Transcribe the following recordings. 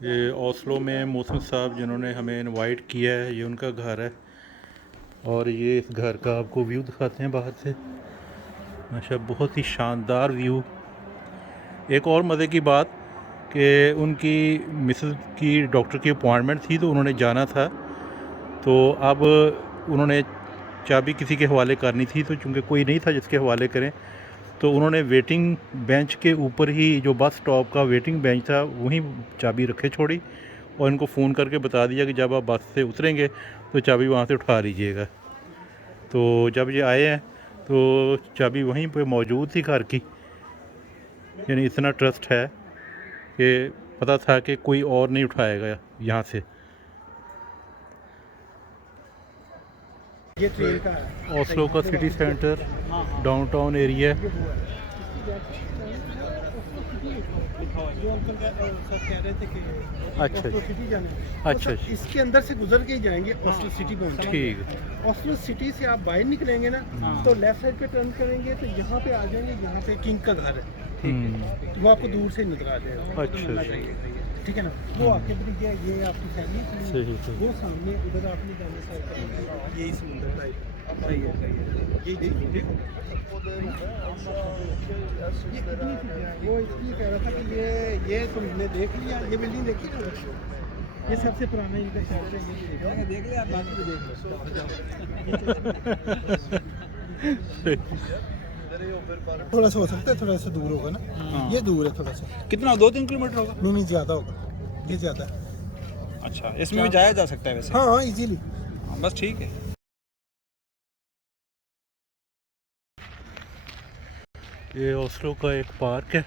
ये ओस्लो में मौसम साहब जिन्होंने हमें इनवाइट किया है, ये उनका घर है और ये इस घर का आपको व्यू दिखाते हैं बाहर से। माशा बहुत ही शानदार व्यू। एक और मज़े की बात कि उनकी मिसेस की डॉक्टर की अपॉइंटमेंट थी तो उन्होंने जाना था, तो अब उन्होंने चाबी किसी के हवाले करनी थी, तो चूँकि कोई नहीं था जिसके हवाले करें तो उन्होंने वेटिंग बेंच के ऊपर ही, जो बस स्टॉप का वेटिंग बेंच था, वहीं चाबी रखे छोड़ी और इनको फ़ोन करके बता दिया कि जब आप बस से उतरेंगे तो चाबी वहाँ से उठा लीजिएगा। तो जब ये आए हैं तो चाबी वहीं पे मौजूद थी घर की। यानी इतना ट्रस्ट है कि पता था कि कोई और नहीं उठाएगा यहाँ से। ये ट्रेन का है। ओस्लो का सिटी सेंटर, डाउनटाउन एरिया। जो अंकल सर कह रहे थे कि अच्छा ओस्लो सिटी जाना है, तो अच्छा सर इसके अंदर से गुजर के ही जाएंगे ओस्लो सिटी पहुंच। ठीक। ओस्लो सिटी से आप बाहर निकलेंगे ना, तो लेफ्ट साइड पे टर्न करेंगे तो यहाँ पे आ जाएंगे, यहाँ पे किंग का घर है। वो आपको दूर से नजर आ जाएगा। अच्छा ठीक है ना, वो आके ब्रिज है, ये आपकी फैमिली सही सही। वो सामने उधर आपने जाने से यही समुद्र टाइप। सही है सही है, यही देखिए। ये कितनी सी है? वो इसलिए कह रहा था कि ये तुमने देख लिया, ये बिल्डिंग देखी ना, ये सबसे पुराना इनका शहर है। ये देख लिया, बाकी भी देख लो। थोड़ा सा हो सकता है, थोड़ा सा दूर होगा ना। ये दूर है थोड़ा सा। कितना 2-3 किलोमीटर होगा? नहीं ज़्यादा होगा, ये ज़्यादा है। अच्छा, इसमें भी जाया जा सकता है वैसे? हाँ इजीली। बस ठीक है। ये ओस्लो का एक पार्क है।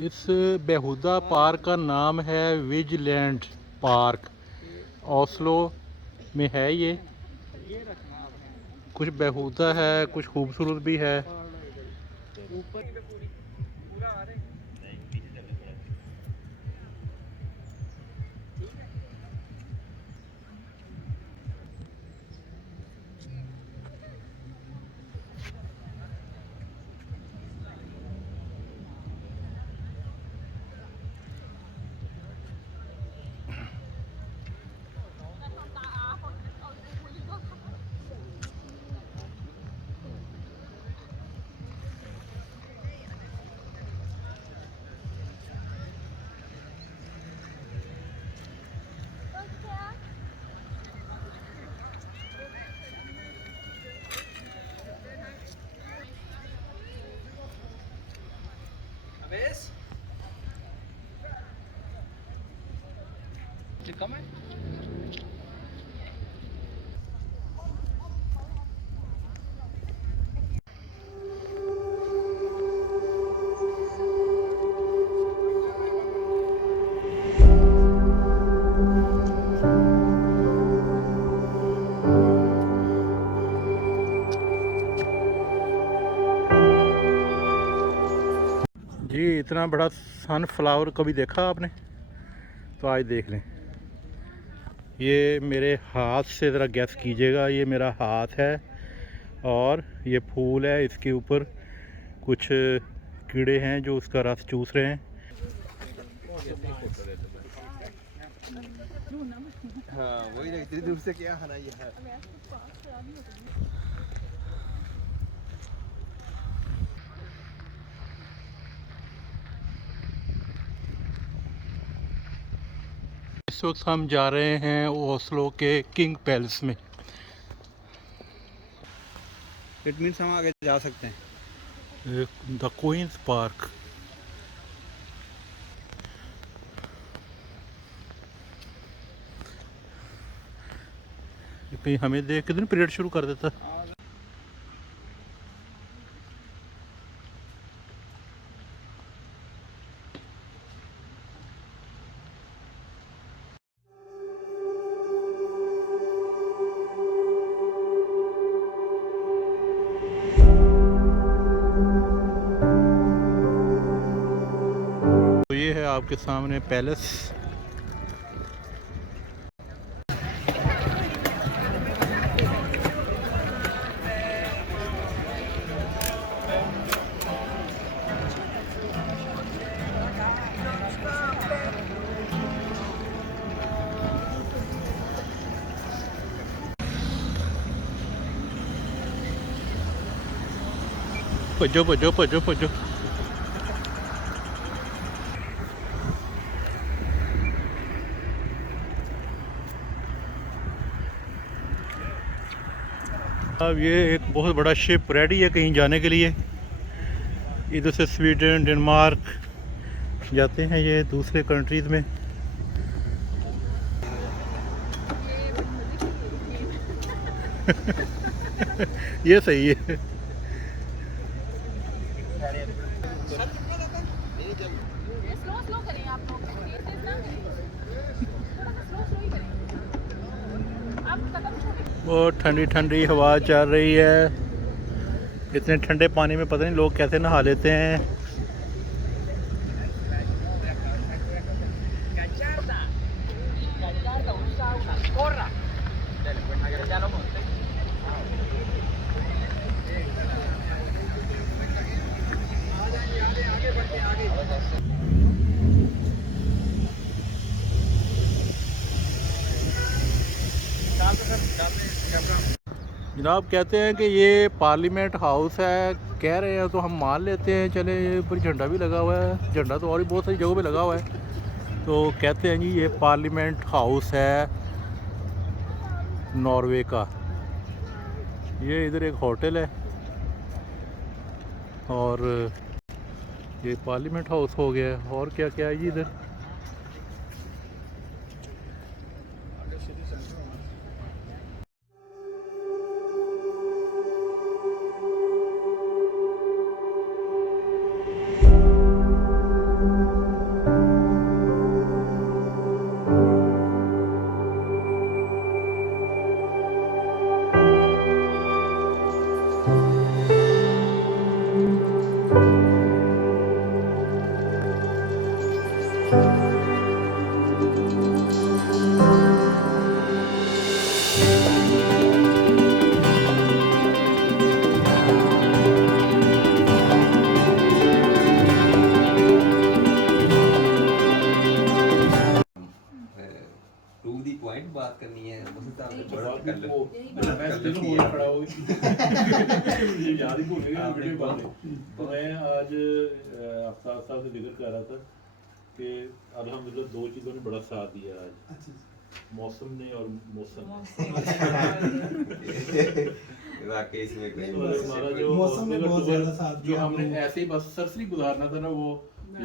इस बेहुदा पार्क का नाम है विजलैंड पार्क। ओस्लो में है ये। कुछ बेहुदा है, कुछ खूबसूरत भी है। कम है। जी इतना बड़ा सनफ्लावर कभी देखा आपने? तो आज देख लें। ये मेरे हाथ से ज़रा गैस कीजिएगा, ये मेरा हाथ है और ये फूल है, इसके ऊपर कुछ कीड़े हैं जो उसका रस चूस रहे हैं। हाँ वही इतनी दूर से क्या खाना ये है। इस वक्त हम जा रहे हैं ओस्लो के किंग पैलेस में। इट मीन्स हम आगे जा सकते हैं। The Queen's Park. कहीं हमें देख के दिन पीरियड शुरू कर देता। आपके सामने पैलेस। भजो भजो भजो भजो। अब ये एक बहुत बड़ा शिप रेडी है कहीं जाने के लिए। इधर से स्वीडन, डेनमार्क जाते हैं ये दूसरे कंट्रीज़ में। ये सही है। स्लो स्लो करें आप लोग, तेज तेज ना करें, थोड़ा सा स्लो स्लो ही करें। आप कदम छोड़ें। बहुत ठंडी ठंडी हवा चल रही है। इतने ठंडे पानी में पता नहीं लोग कैसे नहा लेते हैं। जनाब कहते हैं कि ये पार्लियामेंट हाउस है, कह रहे हैं तो हम मान लेते हैं। चले, ऊपर झंडा भी लगा हुआ है, झंडा तो और भी बहुत सारी जगहों पे लगा हुआ है। तो कहते हैं जी ये पार्लियामेंट हाउस है नॉर्वे का। ये इधर एक होटल है और ये पार्लियामेंट हाउस हो गया है। और क्या क्या है जी इधर? टू दी पॉइंट बात करनी है उस हिसाब से थोड़ा कर लो। मुझे याद ही भूल गया वीडियो कॉल में। तो मैं आज अफ्ताब साहब से जिक्र कर रहा था कि अल्हम्दुलिल्लाह दो चीज़ों ने बड़ा साथ दिया आज, मौसम ने और मौसम वाकई इसमें कोई हमारा जो मौसम ने बहुत ज़्यादा साथ जो दिया। हमने ऐसे ही बस सरसरी गुजारना था ना, वो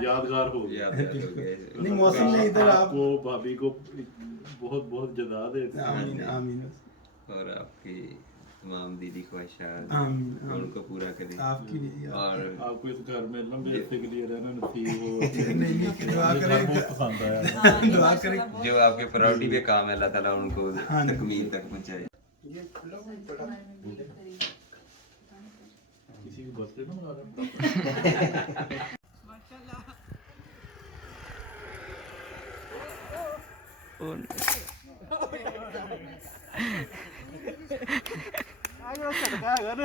यादगार हो गया। नहीं, मौसम ने इधर आपको भाभी को बहुत बहुत जज़ा देते हैं। आमीन आमीन और आपकी तमाम दीदी ख्वाहिशात आमीन उनको पूरा करें आपकी भी और आपको इस घर में लंबे अरसे के लिए रहना नसीब हो। नहीं, दुआ मुझे घर करें। बहुत पसंद आया। दुआ करें। जो आपके प्रायोरिटी पे काम है अल्लाह ताला उनको हाँ जी। तकमील तक पहुंचाए। किसी की बर्थडे ना मना रहे हैं। आगे झटका है घर।